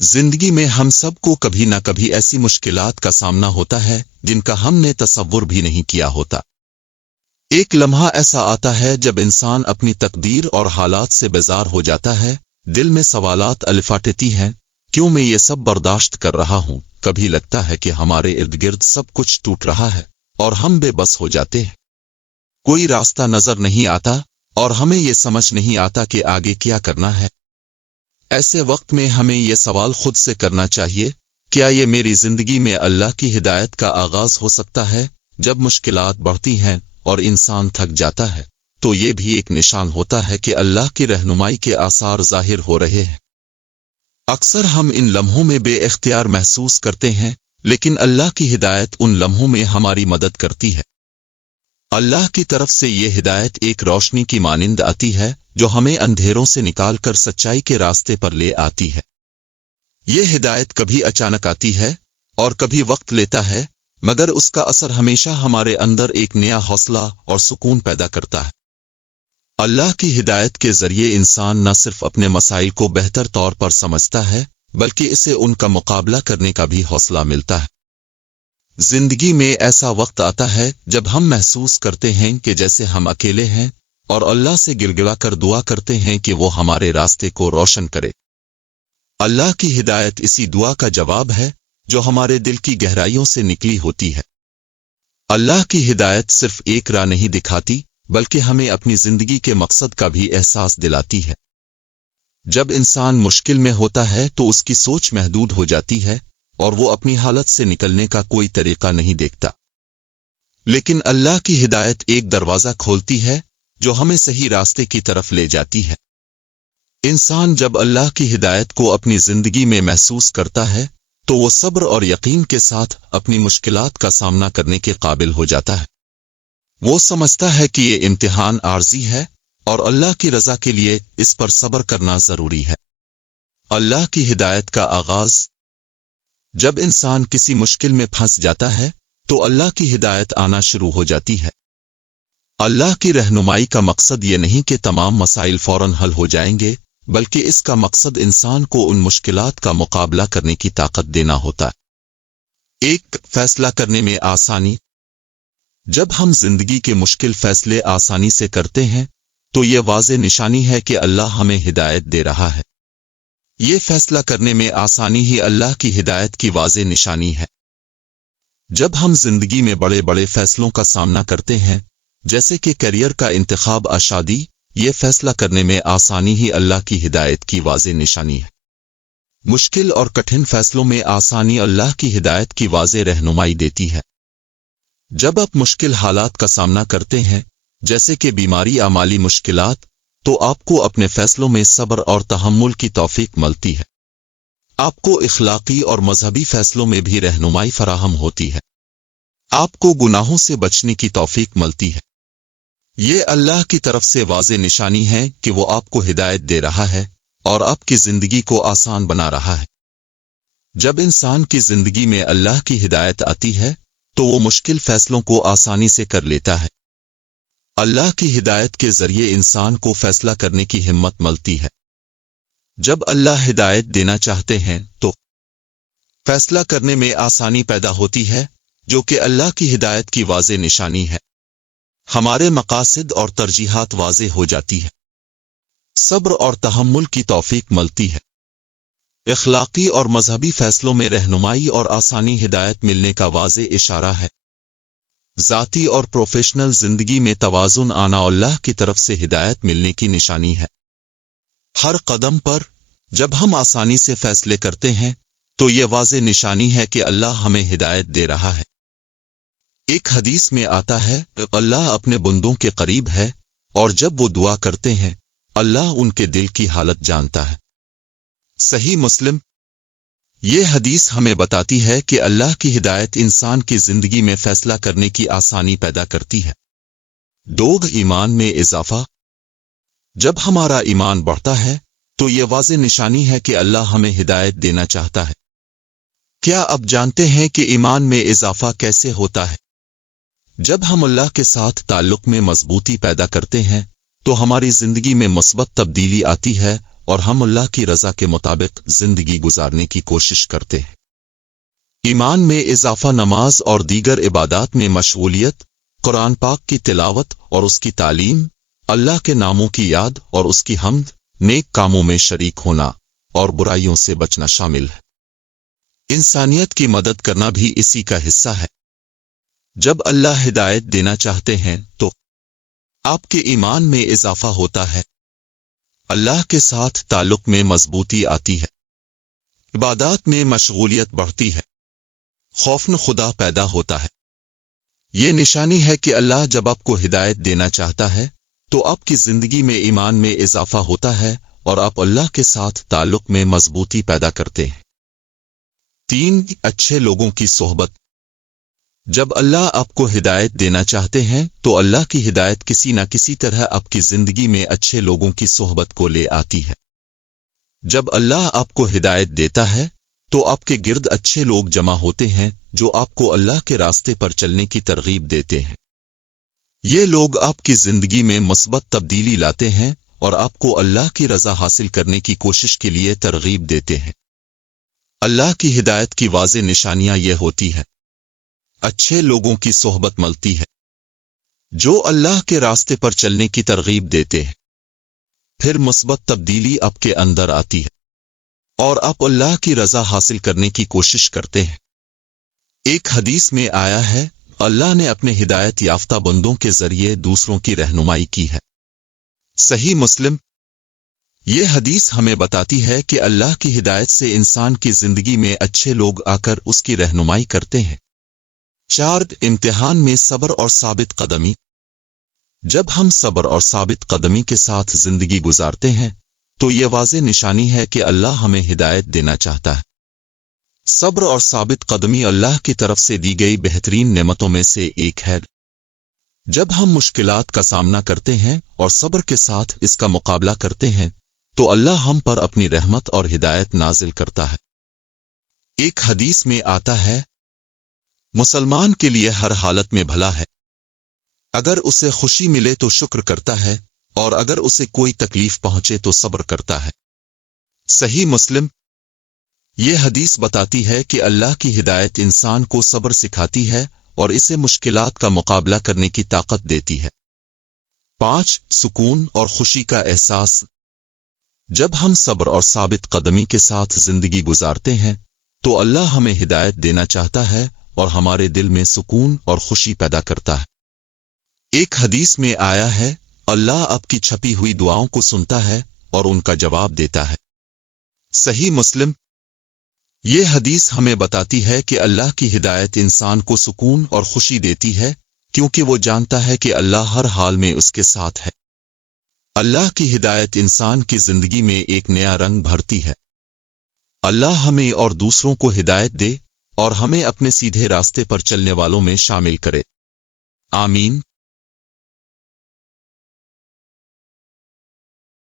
زندگی میں ہم سب کو کبھی نہ کبھی ایسی مشکلات کا سامنا ہوتا ہے جن کا ہم نے تصور بھی نہیں کیا ہوتا۔ ایک لمحہ ایسا آتا ہے جب انسان اپنی تقدیر اور حالات سے بیزار ہو جاتا ہے، دل میں سوالات الفاٹتی ہیں، کیوں میں یہ سب برداشت کر رہا ہوں؟ کبھی لگتا ہے کہ ہمارے ارد گرد سب کچھ ٹوٹ رہا ہے اور ہم بے بس ہو جاتے ہیں۔ کوئی راستہ نظر نہیں آتا اور ہمیں یہ سمجھ نہیں آتا کہ آگے کیا کرنا ہے۔ ایسے وقت میں ہمیں یہ سوال خود سے کرنا چاہیے، کیا یہ میری زندگی میں اللہ کی ہدایت کا آغاز ہو سکتا ہے؟ جب مشکلات بڑھتی ہیں اور انسان تھک جاتا ہے تو یہ بھی ایک نشان ہوتا ہے کہ اللہ کی رہنمائی کے آثار ظاہر ہو رہے ہیں۔ اکثر ہم ان لمحوں میں بے اختیار محسوس کرتے ہیں، لیکن اللہ کی ہدایت ان لمحوں میں ہماری مدد کرتی ہے۔ اللہ کی طرف سے یہ ہدایت ایک روشنی کی مانند آتی ہے جو ہمیں اندھیروں سے نکال کر سچائی کے راستے پر لے آتی ہے۔ یہ ہدایت کبھی اچانک آتی ہے اور کبھی وقت لیتا ہے، مگر اس کا اثر ہمیشہ ہمارے اندر ایک نیا حوصلہ اور سکون پیدا کرتا ہے۔ اللہ کی ہدایت کے ذریعے انسان نہ صرف اپنے مسائل کو بہتر طور پر سمجھتا ہے، بلکہ اسے ان کا مقابلہ کرنے کا بھی حوصلہ ملتا ہے۔ زندگی میں ایسا وقت آتا ہے جب ہم محسوس کرتے ہیں کہ جیسے ہم اکیلے ہیں، اور اللہ سے گڑ گڑا کر دعا کرتے ہیں کہ وہ ہمارے راستے کو روشن کرے۔ اللہ کی ہدایت اسی دعا کا جواب ہے جو ہمارے دل کی گہرائیوں سے نکلی ہوتی ہے۔ اللہ کی ہدایت صرف ایک راہ نہیں دکھاتی، بلکہ ہمیں اپنی زندگی کے مقصد کا بھی احساس دلاتی ہے۔ جب انسان مشکل میں ہوتا ہے تو اس کی سوچ محدود ہو جاتی ہے اور وہ اپنی حالت سے نکلنے کا کوئی طریقہ نہیں دیکھتا۔ لیکن اللہ کی ہدایت ایک دروازہ کھولتی ہے جو ہمیں صحیح راستے کی طرف لے جاتی ہے۔ انسان جب اللہ کی ہدایت کو اپنی زندگی میں محسوس کرتا ہے تو وہ صبر اور یقین کے ساتھ اپنی مشکلات کا سامنا کرنے کے قابل ہو جاتا ہے۔ وہ سمجھتا ہے کہ یہ امتحان عارضی ہے اور اللہ کی رضا کے لیے اس پر صبر کرنا ضروری ہے۔ اللہ کی ہدایت کا آغاز۔ جب انسان کسی مشکل میں پھنس جاتا ہے تو اللہ کی ہدایت آنا شروع ہو جاتی ہے۔ اللہ کی رہنمائی کا مقصد یہ نہیں کہ تمام مسائل فوراً حل ہو جائیں گے، بلکہ اس کا مقصد انسان کو ان مشکلات کا مقابلہ کرنے کی طاقت دینا ہوتا ہے۔ ایک فیصلہ کرنے میں آسانی۔ جب ہم زندگی کے مشکل فیصلے آسانی سے کرتے ہیں تو یہ واضح نشانی ہے کہ اللہ ہمیں ہدایت دے رہا ہے۔ یہ فیصلہ کرنے میں آسانی ہی اللہ کی ہدایت کی واضح نشانی ہے۔ جب ہم زندگی میں بڑے بڑے فیصلوں کا سامنا کرتے ہیں، جیسے کہ کیریئر کا انتخاب، شادی، یہ فیصلہ کرنے میں آسانی ہی اللہ کی ہدایت کی واضح نشانی ہے۔ مشکل اور کٹھن فیصلوں میں آسانی اللہ کی ہدایت کی واضح رہنمائی دیتی ہے۔ جب آپ مشکل حالات کا سامنا کرتے ہیں، جیسے کہ بیماری یا مالی مشکلات، تو آپ کو اپنے فیصلوں میں صبر اور تحمل کی توفیق ملتی ہے۔ آپ کو اخلاقی اور مذہبی فیصلوں میں بھی رہنمائی فراہم ہوتی ہے۔ آپ کو گناہوں سے بچنے کی توفیق ملتی ہے۔ یہ اللہ کی طرف سے واضح نشانی ہے کہ وہ آپ کو ہدایت دے رہا ہے اور آپ کی زندگی کو آسان بنا رہا ہے۔ جب انسان کی زندگی میں اللہ کی ہدایت آتی ہے تو وہ مشکل فیصلوں کو آسانی سے کر لیتا ہے۔ اللہ کی ہدایت کے ذریعے انسان کو فیصلہ کرنے کی ہمت ملتی ہے۔ جب اللہ ہدایت دینا چاہتے ہیں تو فیصلہ کرنے میں آسانی پیدا ہوتی ہے، جو کہ اللہ کی ہدایت کی واضح نشانی ہے۔ ہمارے مقاصد اور ترجیحات واضح ہو جاتی ہے۔ صبر اور تحمل کی توفیق ملتی ہے۔ اخلاقی اور مذہبی فیصلوں میں رہنمائی اور آسانی ہدایت ملنے کا واضح اشارہ ہے۔ ذاتی اور پروفیشنل زندگی میں توازن آنا اللہ کی طرف سے ہدایت ملنے کی نشانی ہے۔ ہر قدم پر جب ہم آسانی سے فیصلے کرتے ہیں تو یہ واضح نشانی ہے کہ اللہ ہمیں ہدایت دے رہا ہے۔ ایک حدیث میں آتا ہے کہ اللہ اپنے بندوں کے قریب ہے اور جب وہ دعا کرتے ہیں اللہ ان کے دل کی حالت جانتا ہے۔ صحیح مسلم۔ یہ حدیث ہمیں بتاتی ہے کہ اللہ کی ہدایت انسان کی زندگی میں فیصلہ کرنے کی آسانی پیدا کرتی ہے۔ دوگ ایمان میں اضافہ۔ جب ہمارا ایمان بڑھتا ہے تو یہ واضح نشانی ہے کہ اللہ ہمیں ہدایت دینا چاہتا ہے۔ کیا آپ جانتے ہیں کہ ایمان میں اضافہ کیسے ہوتا ہے؟ جب ہم اللہ کے ساتھ تعلق میں مضبوطی پیدا کرتے ہیں تو ہماری زندگی میں مثبت تبدیلی آتی ہے اور ہم اللہ کی رضا کے مطابق زندگی گزارنے کی کوشش کرتے ہیں۔ ایمان میں اضافہ، نماز اور دیگر عبادات میں مشغولیت، قرآن پاک کی تلاوت اور اس کی تعلیم، اللہ کے ناموں کی یاد اور اس کی حمد، نیک کاموں میں شریک ہونا اور برائیوں سے بچنا شامل ہے۔ انسانیت کی مدد کرنا بھی اسی کا حصہ ہے۔ جب اللہ ہدایت دینا چاہتے ہیں تو آپ کے ایمان میں اضافہ ہوتا ہے، اللہ کے ساتھ تعلق میں مضبوطی آتی ہے، عبادات میں مشغولیت بڑھتی ہے، خوف خدا پیدا ہوتا ہے۔ یہ نشانی ہے کہ اللہ جب آپ کو ہدایت دینا چاہتا ہے تو آپ کی زندگی میں ایمان میں اضافہ ہوتا ہے اور آپ اللہ کے ساتھ تعلق میں مضبوطی پیدا کرتے ہیں۔ 3. اچھے لوگوں کی صحبت۔ جب اللہ آپ کو ہدایت دینا چاہتے ہیں تو اللہ کی ہدایت کسی نہ کسی طرح آپ کی زندگی میں اچھے لوگوں کی صحبت کو لے آتی ہے۔ جب اللہ آپ کو ہدایت دیتا ہے تو آپ کے گرد اچھے لوگ جمع ہوتے ہیں جو آپ کو اللہ کے راستے پر چلنے کی ترغیب دیتے ہیں۔ یہ لوگ آپ کی زندگی میں مثبت تبدیلی لاتے ہیں اور آپ کو اللہ کی رضا حاصل کرنے کی کوشش کے لیے ترغیب دیتے ہیں۔ اللہ کی ہدایت کی واضح نشانیاں یہ ہوتی ہے: اچھے لوگوں کی صحبت ملتی ہے جو اللہ کے راستے پر چلنے کی ترغیب دیتے ہیں، پھر مثبت تبدیلی آپ کے اندر آتی ہے اور آپ اللہ کی رضا حاصل کرنے کی کوشش کرتے ہیں۔ ایک حدیث میں آیا ہے، اللہ نے اپنے ہدایت یافتہ بندوں کے ذریعے دوسروں کی رہنمائی کی ہے۔ صحیح مسلم۔ یہ حدیث ہمیں بتاتی ہے کہ اللہ کی ہدایت سے انسان کی زندگی میں اچھے لوگ آ کر اس کی رہنمائی کرتے ہیں۔ 4. امتحان میں صبر اور ثابت قدمی۔ جب ہم صبر اور ثابت قدمی کے ساتھ زندگی گزارتے ہیں تو یہ واضح نشانی ہے کہ اللہ ہمیں ہدایت دینا چاہتا ہے۔ صبر اور ثابت قدمی اللہ کی طرف سے دی گئی بہترین نعمتوں میں سے ایک ہے۔ جب ہم مشکلات کا سامنا کرتے ہیں اور صبر کے ساتھ اس کا مقابلہ کرتے ہیں تو اللہ ہم پر اپنی رحمت اور ہدایت نازل کرتا ہے۔ ایک حدیث میں آتا ہے، مسلمان کے لیے ہر حالت میں بھلا ہے، اگر اسے خوشی ملے تو شکر کرتا ہے اور اگر اسے کوئی تکلیف پہنچے تو صبر کرتا ہے۔ صحیح مسلم۔ یہ حدیث بتاتی ہے کہ اللہ کی ہدایت انسان کو صبر سکھاتی ہے اور اسے مشکلات کا مقابلہ کرنے کی طاقت دیتی ہے۔ 5. سکون اور خوشی کا احساس۔ جب ہم صبر اور ثابت قدمی کے ساتھ زندگی گزارتے ہیں تو اللہ ہمیں ہدایت دینا چاہتا ہے اور ہمارے دل میں سکون اور خوشی پیدا کرتا ہے۔ ایک حدیث میں آیا ہے، اللہ آپ کی چھپی ہوئی دعاؤں کو سنتا ہے اور ان کا جواب دیتا ہے۔ صحیح مسلم۔ یہ حدیث ہمیں بتاتی ہے کہ اللہ کی ہدایت انسان کو سکون اور خوشی دیتی ہے کیونکہ وہ جانتا ہے کہ اللہ ہر حال میں اس کے ساتھ ہے۔ اللہ کی ہدایت انسان کی زندگی میں ایک نیا رنگ بھرتی ہے۔ اللہ ہمیں اور دوسروں کو ہدایت دے اور ہمیں اپنے سیدھے راستے پر چلنے والوں میں شامل کرے۔ آمین۔